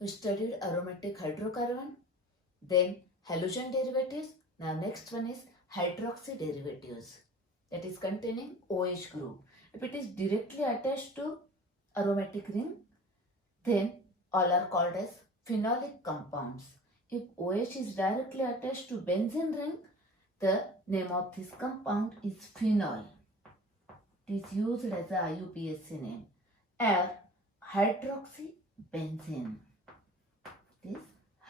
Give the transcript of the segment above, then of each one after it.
We studied aromatic hydrocarbon, then halogen derivatives. Now next one is hydroxy derivatives, that is containing OH group. If it is directly attached to aromatic ring, then all are called as phenolic compounds. If OH is directly attached to benzene ring, the name of this compound is phenol. It is used as a IUPAC name. Or hydroxy benzene. This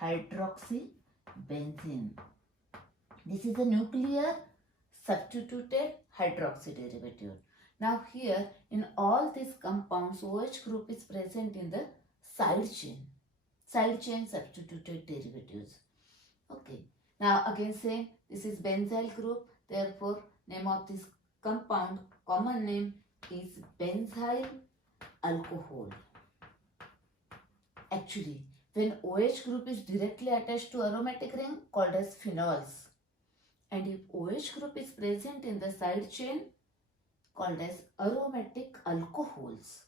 hydroxy benzene. This is a nuclear substituted hydroxy derivative. Now here in all these compounds, OH group is present in the side chain substituted derivatives. Okay. Now again same, this is benzyl group, therefore name of this compound, common name is benzyl alcohol. Actually, when OH group is directly attached to aromatic ring, called as phenols. And if OH group is present in the side chain, called as aromatic alcohols.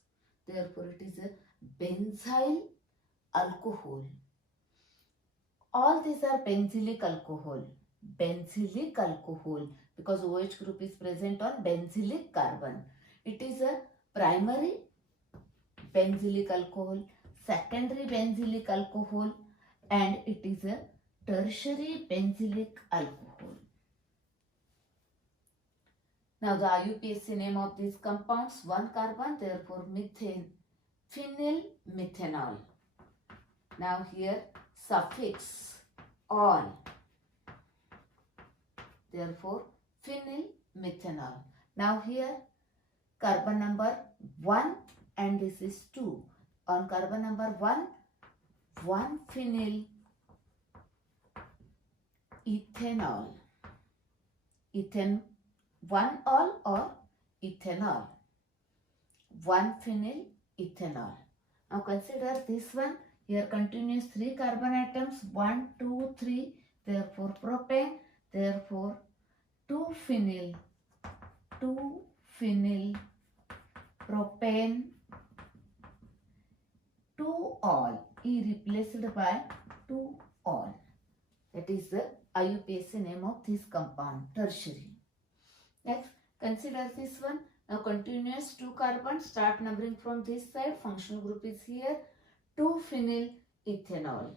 Therefore, it is a benzyl alcohol. All these are benzylic alcohol. Benzylic alcohol, because OH group is present on benzylic carbon. It is a primary benzylic alcohol, secondary benzylic alcohol, and it is a tertiary benzylic alcohol. Now the IUPAC name of these compounds, one carbon, therefore methane, phenyl methanol. Now here suffix all, therefore phenyl methanol. Now here carbon number 1 and this is 2. On carbon number 1 phenyl ethanol. One all or ethanol. 1 phenyl ethanol. Now consider this one. Here continuous 3 carbon atoms, 1, 2, 3, therefore propane, therefore 2 phenyl propane 2 all, E replaced by 2 all. That is the IUPAC name of this compound, tertiary. Next, consider this one. Now continuous 2 carbon, start numbering from this side, functional group is here, 2 phenyl ethanol.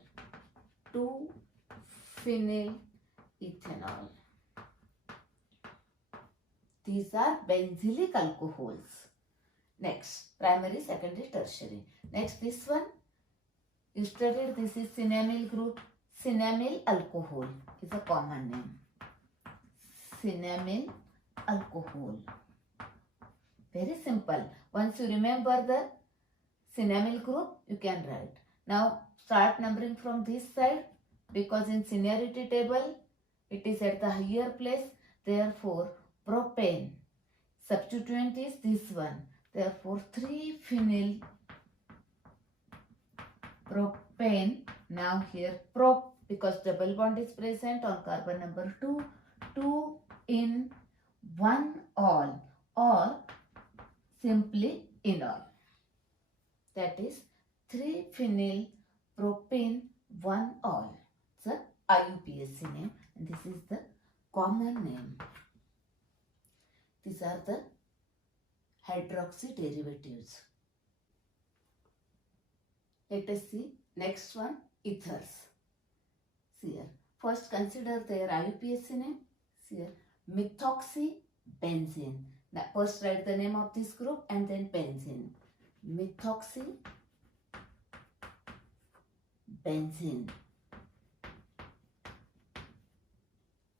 2 phenyl ethanol. These are benzylic alcohols. Next, primary, secondary, tertiary. Next, this one, you studied, this is cinnamyl group. Cinnamyl alcohol is a common name. Cinnamyl alcohol. Very simple. Once you remember the cinnamyl group, you can write. Now, start numbering from this side, because in seniority table, it is at the higher place. Therefore, propane. Substituent is this one. Therefore, 3 phenyl propane. Now here prop, because double bond is present on carbon number 2. 2 in 1 all, or simply enol. That is 3 phenyl propane 1 all. It's a IUPAC name, and this is the common name. These are the hydroxy derivatives. Let us see next one, ethers. See here. First consider their IUPAC name. See here. Methoxybenzene. Now first write the name of this group and then benzene. Methoxybenzene.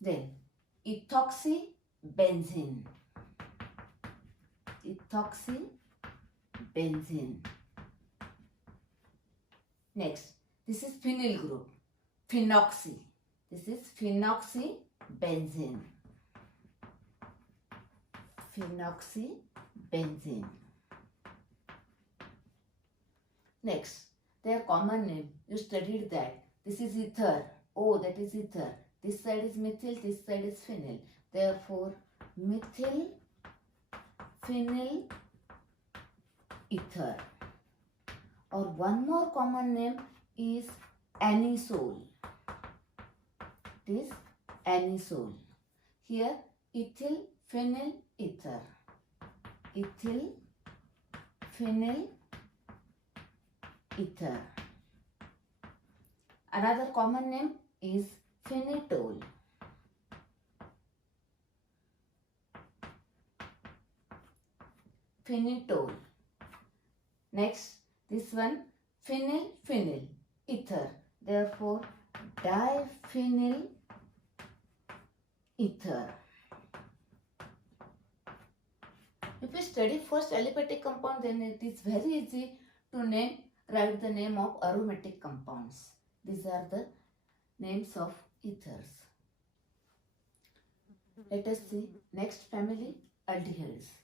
Then ethoxybenzene. Ethoxybenzene. Next, this is phenyl group. Phenoxy. This is phenoxybenzene. Phenoxybenzene. Next, their common name. You studied that. This is ether. Oh, that is ether. This side is methyl, this side is phenyl. Therefore, methyl phenyl ether. Or one more common name, is anisole. It is anisole. Here ethyl phenyl ether. Ethyl phenyl ether. Another common name is phenitol. Phenitol. Next, this one phenyl ether. Therefore, diphenyl ether. If we study first aliphatic compound, then it is very easy to write the name of aromatic compounds. These are the names of ethers. Let us see next family, aldehydes.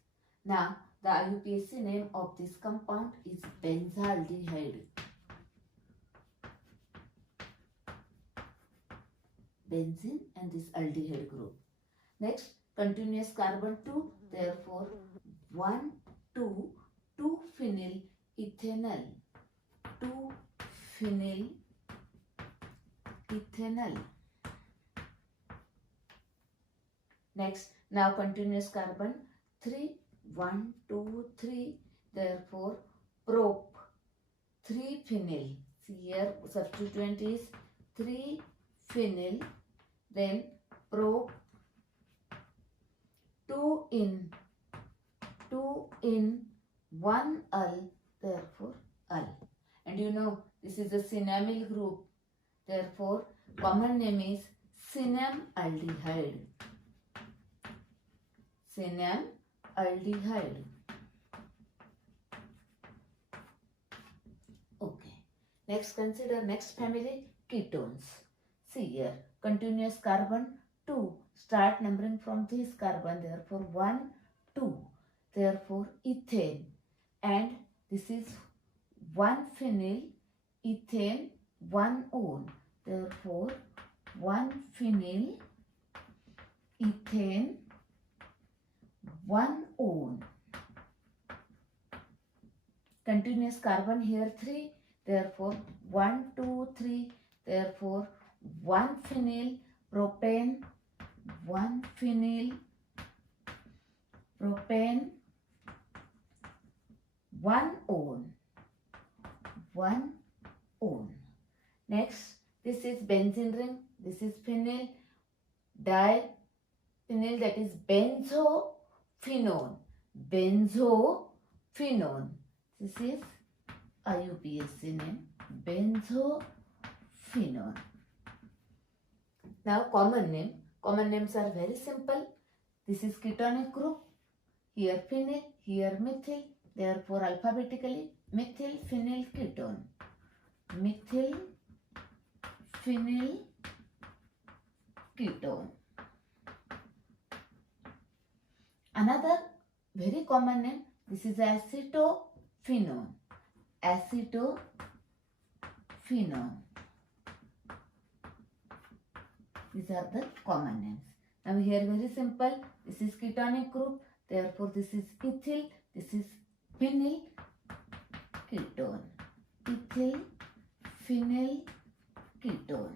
Now, the IUPAC name of this compound is benzaldehyde. Benzene and this aldehyde group. Next, continuous carbon 2, therefore 1, 2, 2-phenyl ethanol. 2-phenyl ethanol. Next, now continuous carbon 3, 1, 2, 3, therefore prop. 3-phenyl. See here, substituent is 3-phenyl, then prop. 2 in 1 al, therefore al. And you know this is a cinnamyl group, therefore common name is cinnamaldehyde. Cinnamaldehyde. Okay. Next, consider next family, ketones. See here, continuous carbon 2. Start numbering from this carbon, therefore 1, 2. Therefore ethane, and this is 1-phenyl ethane 1-one. Therefore 1-phenyl ethane 1-one. Continuous carbon here 3. Therefore 1, 2, 3. Therefore 1-phenyl propane 1-phenyl propane 1-one. 1-one. Next, this is benzene ring. This is phenyl diphenyl, that is benzo phenol. Benzo phenol. This is IUPAC name, benzo phenol. Now common name. Common names are very simple. This is ketonic group. Here phenyl, here methyl. Therefore alphabetically methyl phenyl ketone. Methyl phenyl ketone. Another very common name. This is acetophenone. Acetophenone. These are the common names. Now here very simple. This is ketonic group. Therefore this is ethyl. This is phenyl ketone. Ethyl phenyl ketone.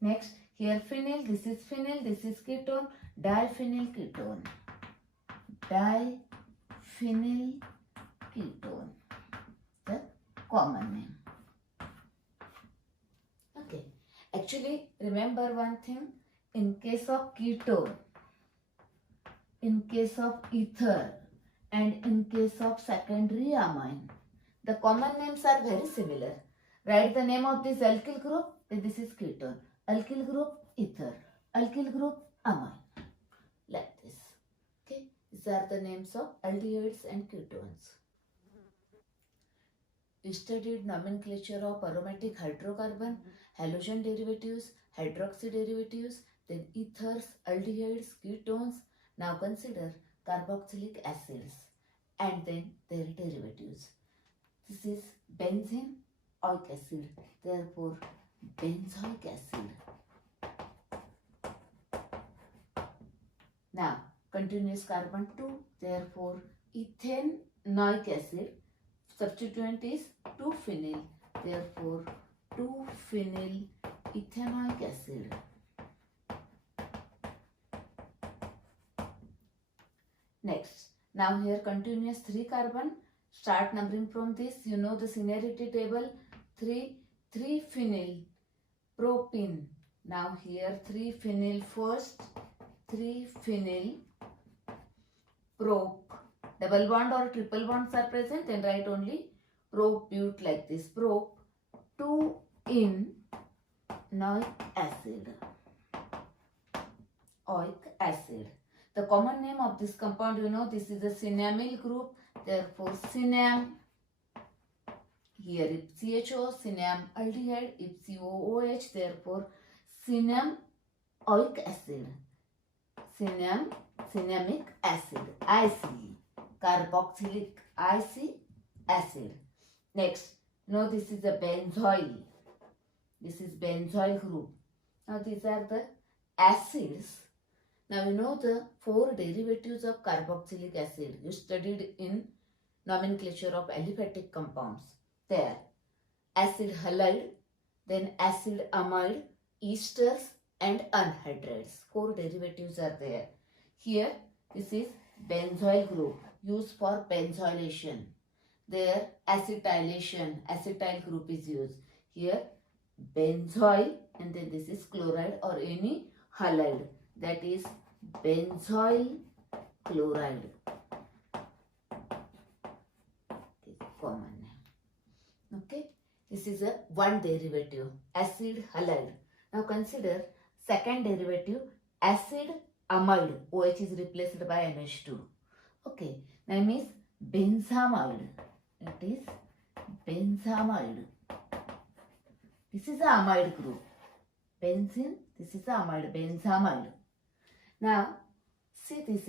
Next, here phenyl. This is phenyl. This is ketone. Diphenyl ketone. Diphenyl ketone. The common name. Okay. Actually, remember one thing. In case of ketone, in case of ether, and in case of secondary amine, the common names are very similar. Write the name of this alkyl group. This is ketone. Alkyl group, ether. Alkyl group, amine. Like this. Okay. These are the names of aldehydes and ketones. We studied nomenclature of aromatic hydrocarbon, halogen derivatives, hydroxy derivatives, then ethers, aldehydes, ketones. Now consider carboxylic acids and then their derivatives. This is benzene oic acid, therefore benzoic acid. Now continuous carbon 2, therefore ethanoic acid. substituent is 2-phenyl. Therefore, 2-phenyl ethanoic acid. Next, now here continuous 3 carbon. Start numbering from this. You know the seniority table. 3-phenyl propene. Now here 3-phenyl first. 3-phenyl prop. Double bond or triple bonds are present, then write only propute like this. Prop 2-in-oic acid. Oic acid. The common name of this compound, you know, this is a cinnamyl group. Therefore, cinnam. Here if CHO, cinnam aldehyde. If COOH, therefore, cinnamoic acid. Cinnamic acid. IC. Carboxylic IC acid. Next, now this is a benzoyl. This is benzoyl group. Now these are the acids. Now you know the 4 derivatives of carboxylic acid. You studied in Nomenclature of Aliphatic Compounds. There, acid halide, then acid amide, esters and anhydrides. 4 derivatives are there. Here, this is benzoyl group used for benzoylation. There, acetylation, acetyl group is used. Here, benzoyl and then this is chloride or any halide. That is benzoyl chloride. This is common name. Okay. This is a 1 derivative, acid halide. Now consider second derivative, acid amide. OH is replaced by NH2. Okay. Name is benzamide. It is benzamide. This is a amide group. Benzene. This is a amide. Benzamide. Now, see this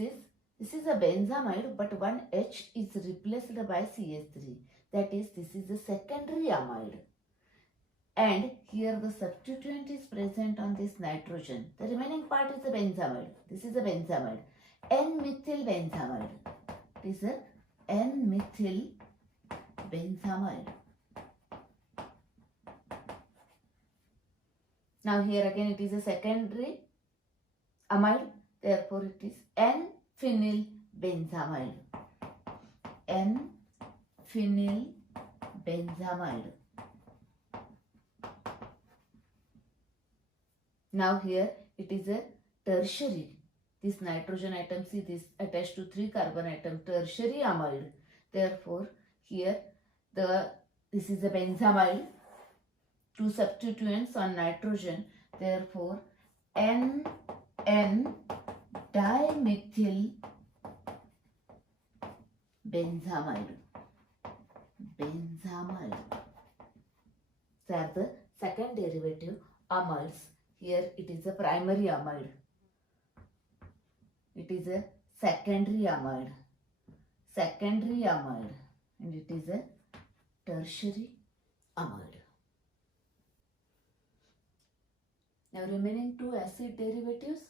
is a benzamide, but one H is replaced by CH3. That is, this is the secondary amide. And here the substituent is present on this nitrogen. The remaining part is the benzamide. This is a benzamide. N-methyl benzamide. It is a N-methyl benzamide. Now here again it is a secondary amide. Therefore it is N-phenyl benzamide. N-phenyl benzamide. Now here it is a tertiary. This nitrogen atom, see this attached to 3 carbon atom, tertiary amide. Therefore here this is a benzamide. 2 substituents on nitrogen. Therefore N-dimethyl benzamide. Benzamide. These are the second derivative amides. Here it is a primary amide. It is a secondary amide. Secondary amide. And it is a tertiary amide. Now remaining 2 acid derivatives,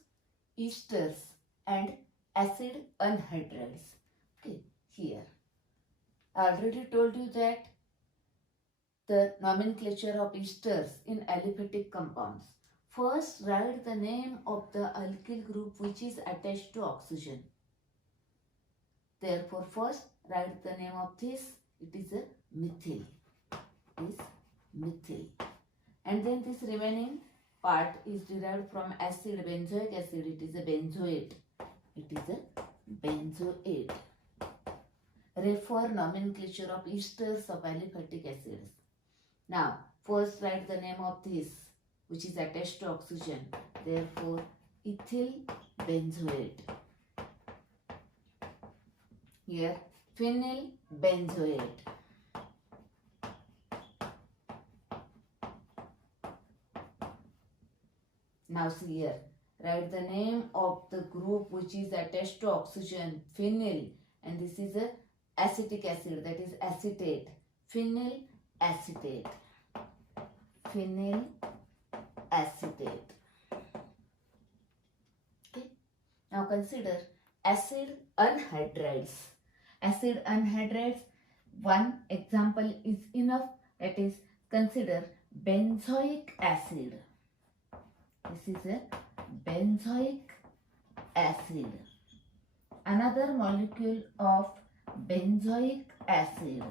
esters and acid anhydrides. Okay, here. I already told you that the nomenclature of esters in aliphatic compounds. First, write the name of the alkyl group which is attached to oxygen. Therefore, first write the name of this. It is a methyl. It is methyl. And then this remaining part is derived from acid, benzoic acid. It is a benzoate. It is a benzoate. Refer nomenclature of esters of aliphatic acids. Now, first write the name of this which is attached to oxygen. Therefore, ethyl benzoate. Here, phenyl benzoate. Now see here, write the name of the group which is attached to oxygen, phenyl, and this is a acetic acid, that is acetate. Phenyl acetate. Phenyl acetate. Okay. Now consider acid anhydrides. Acid anhydrides, one example is enough. That is, consider benzoic acid. This is a benzoic acid. Another molecule of benzoic acid.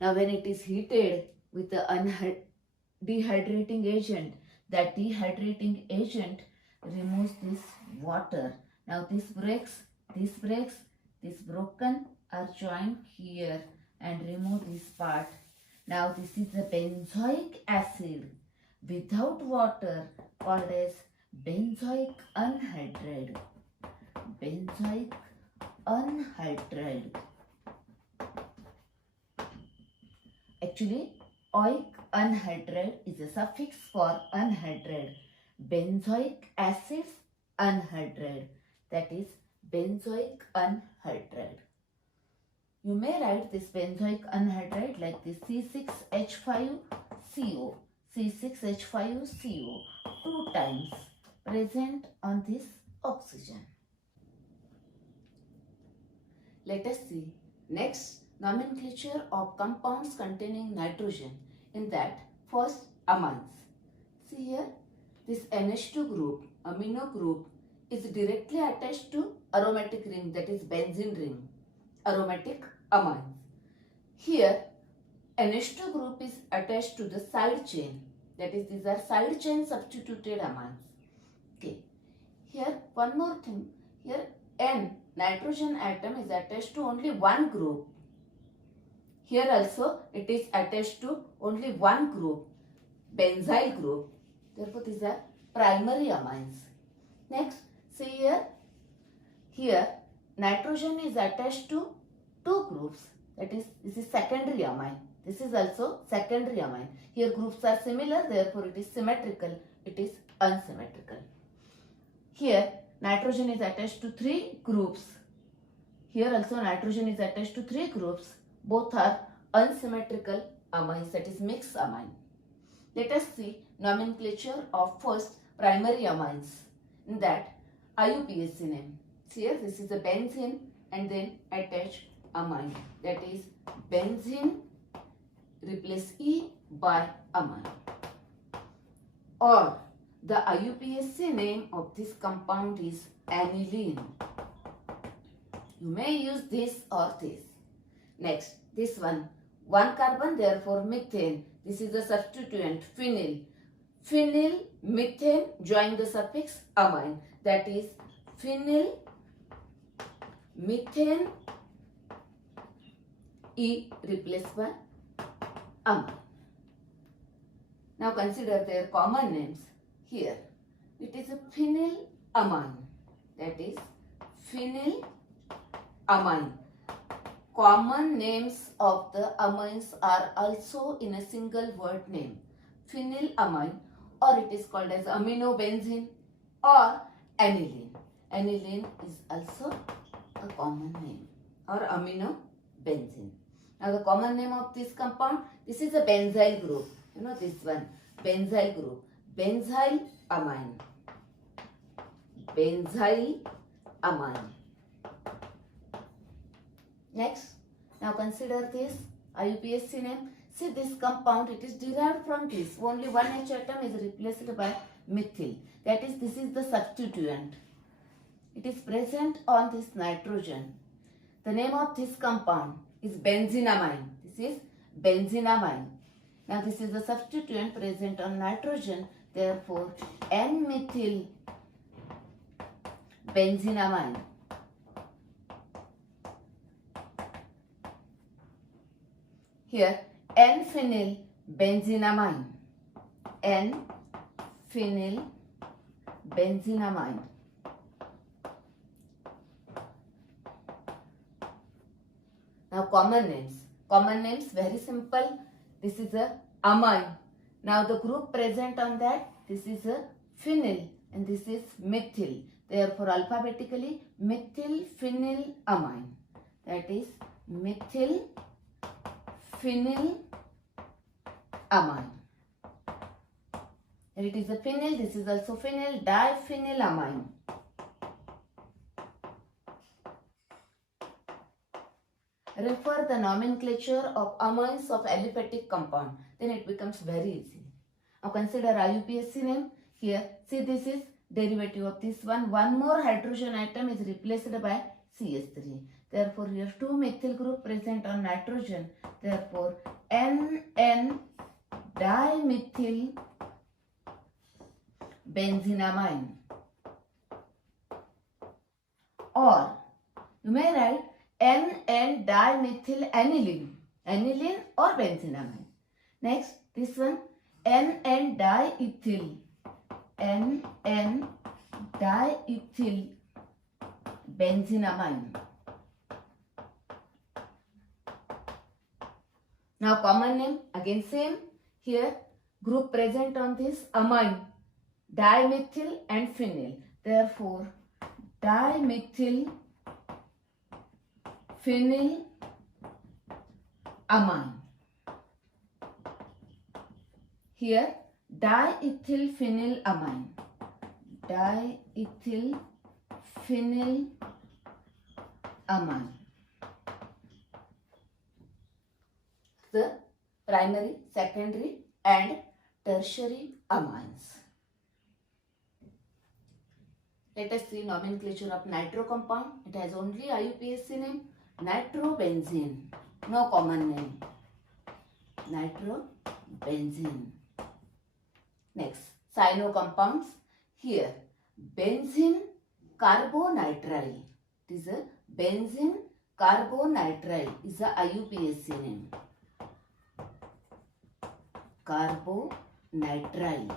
Now when it is heated with the dehydrating agent, that dehydrating agent removes this water. Now this broken are joined here and remove this part. Now this is a benzoic acid without water called as benzoic anhydride. Benzoic anhydride. Actually, oic anhydride is a suffix for anhydride. Benzoic acid anhydride, that is benzoic anhydride. You may write this benzoic anhydride like this C6H5CO. C6H5CO 2 times present on this oxygen. Let us see next nomenclature of compounds containing nitrogen. In that, first amines. See here, this NH2 group, amino group, is directly attached to aromatic ring, that is benzene ring, aromatic amines. Here, NH2 group is attached to the side chain, that is these are side chain substituted amines. Okay. Here, one more thing. Here, N, nitrogen atom, is attached to only one group. Here also it is attached to only one group, benzyl group. Therefore these are primary amines. Next, see here nitrogen is attached to two groups. That is, this is secondary amine. This is also secondary amine. Here groups are similar, therefore it is symmetrical, it is unsymmetrical. Here nitrogen is attached to three groups. Here also nitrogen is attached to three groups. Both are unsymmetrical amines, that is mixed amine. Let us see nomenclature of first primary amines. In that, IUPAC name. See here, this is a benzene and then attach amine. That is benzene, replace E by amine. Or the IUPAC name of this compound is aniline. You may use this or this. Next, this one carbon, therefore methane. This is the substituent, phenyl. Phenyl, methane, join the suffix amine. That is phenyl, methane, E replaced by amine. Now consider their common names. Here, it is a phenyl amine. That is phenyl amine. Common names of the amines are also in a single word name. Phenylamine, or it is called as aminobenzene or aniline. Aniline is also a common name, or aminobenzene. Now the common name of this compound, this is a benzyl group. You know this one, benzyl group. Benzyl amine. Benzyl amine. Next, now consider this IUPAC name. See this compound, it is derived from this. Only one H atom is replaced by methyl. That is, this is the substituent. It is present on this nitrogen. The name of this compound is benzenamine. This is benzenamine. Now this is the substituent present on nitrogen. Therefore, N-methyl benzenamine. Here, N-phenyl benzenamine. N-phenyl benzenamine. Now common names. Common names very simple. This is a amine. Now the group present on that, this is a phenyl and this is methyl. Therefore alphabetically methyl phenyl amine. That is methyl phenyl amine. And it is a phenyl, this is also phenyl diphenylamine. refer the nomenclature of amines of aliphatic compound. Then it becomes very easy. Now consider IUPAC name. Here, see, this is derivative of this one. One more hydrogen atom is replaced by CH3. Therefore, here 2 methyl group present on nitrogen. Therefore, NN dimethyl benzenamine. Or you may write NN dimethyl aniline. Aniline or benzenamine. Next, this one NN diethyl. NN diethyl benzenamine. Now common name, again same. Here group present on this amine, dimethyl and phenyl. Therefore, dimethyl phenyl amine. Here diethyl phenyl amine. Diethyl phenyl amine. The primary, secondary and tertiary amines. Let us see nomenclature of nitro compound. It has only IUPAC name, nitrobenzene. No common name. Nitrobenzene. Next, cyano compounds. Here, benzene carbonitrile. It is a benzene carbonitrile is a IUPAC name. Carbonitrile.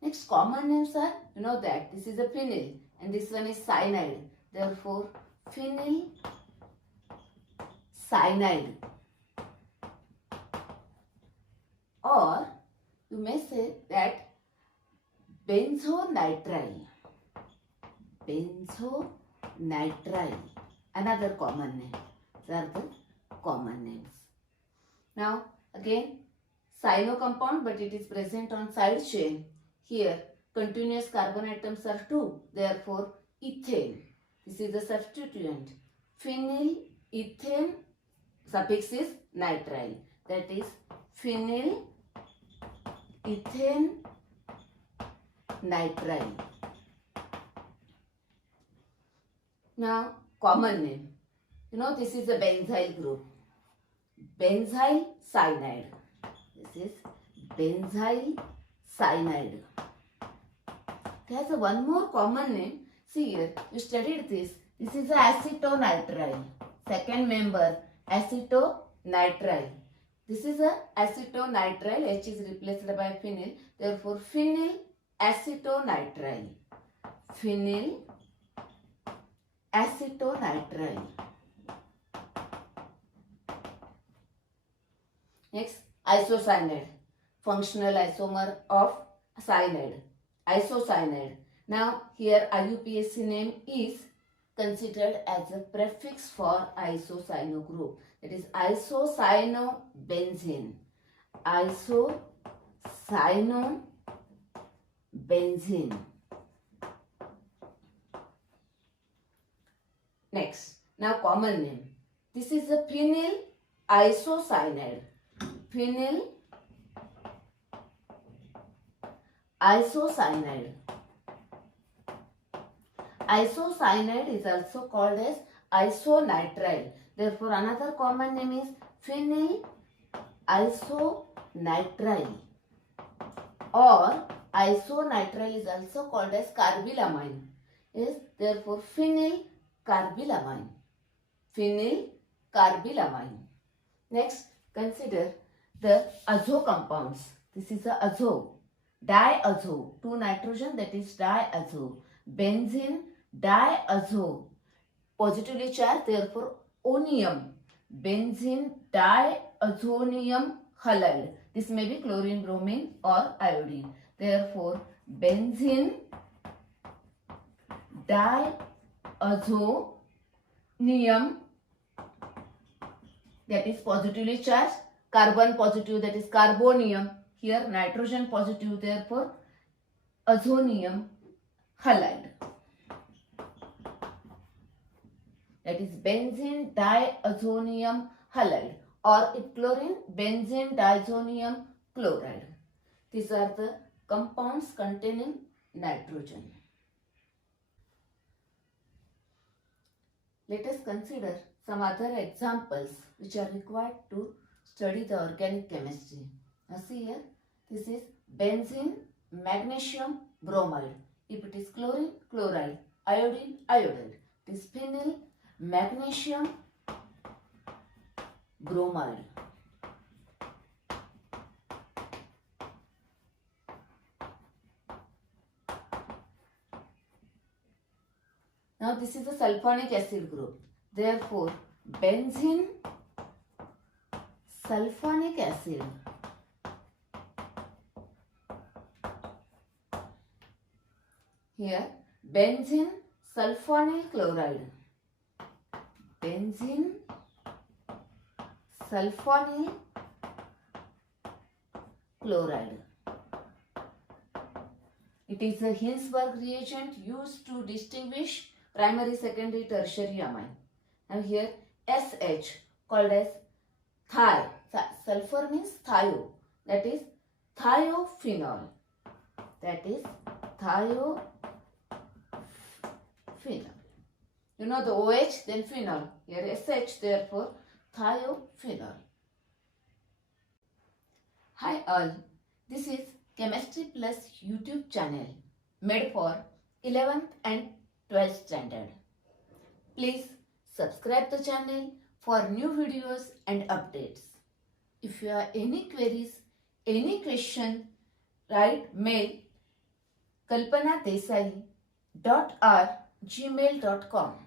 Next, common names are, you know that this is a phenyl and this one is cyanide. Therefore, phenyl cyanide. Or you may say that benzonitrile. Benzonitrile. Another common name. These are the common names. Now again cyano compound, but it is present on side chain. Here continuous carbon atoms are 2. Therefore ethane. This is the substituent. Phenyl ethane suffix is nitrile. That is phenyl ethane nitrile. Now common name. You know this is a benzyl group. Benzyl cyanide. This is benzyl cyanide. It has one more common name. See here, you studied this. This is a acetonitrile. Second member, acetonitrile. This is a acetonitrile. H is replaced by phenyl. Therefore, phenyl acetonitrile. Phenyl acetonitrile. Next, isocyanide. Functional isomer of cyanide. Isocyanide. Now, here IUPAC name is considered as a prefix for isocyano group. That is isocyanobenzene. Isocyanobenzene. Next, now common name. This is a phenyl isocyanide. Phenyl isocyanide. Isocyanide is also called as isonitrile. Therefore, another common name is phenyl isonitrile. Or isonitrile is also called as carbylamine. Is therefore phenyl carbylamine. Phenyl carbylamine. Next, consider the Azo compounds. This is the Azo. Diazo. 2 nitrogen, that is diazo. Benzene diazo. Positively charged, therefore onium. Benzene diazonium halide. This may be chlorine, bromine or iodine. Therefore benzene diazonium, that is positively charged. Carbon positive, that is carbonium. Here nitrogen positive, therefore azonium halide. that is benzene diazonium halide, or if chlorine, benzene diazonium chloride. These are the compounds containing nitrogen. Let us consider some other examples which are required to study the organic chemistry. Now see here, this is benzene magnesium bromide. If it is chlorine, chloride, iodine, iodide. It is phenyl magnesium bromide. Now this is the sulfonic acid group. Therefore, benzene sulfonic acid here benzene sulfonyl chloride, benzene sulfonyl chloride. It is a Hinsberg reagent used to distinguish primary, secondary, tertiary amine. Now here SH called as thio. Sulfur means thio. That is thiophenol. That is thiophenol. You know the OH, then phenol. Here SH, therefore thiophenol. Hi all, this is Chemistry Plus YouTube channel made for 11th and 12th standard. Please subscribe the channel for new videos and updates. If you have any queries, any question, write mail kalpanadesai.r@gmail.com.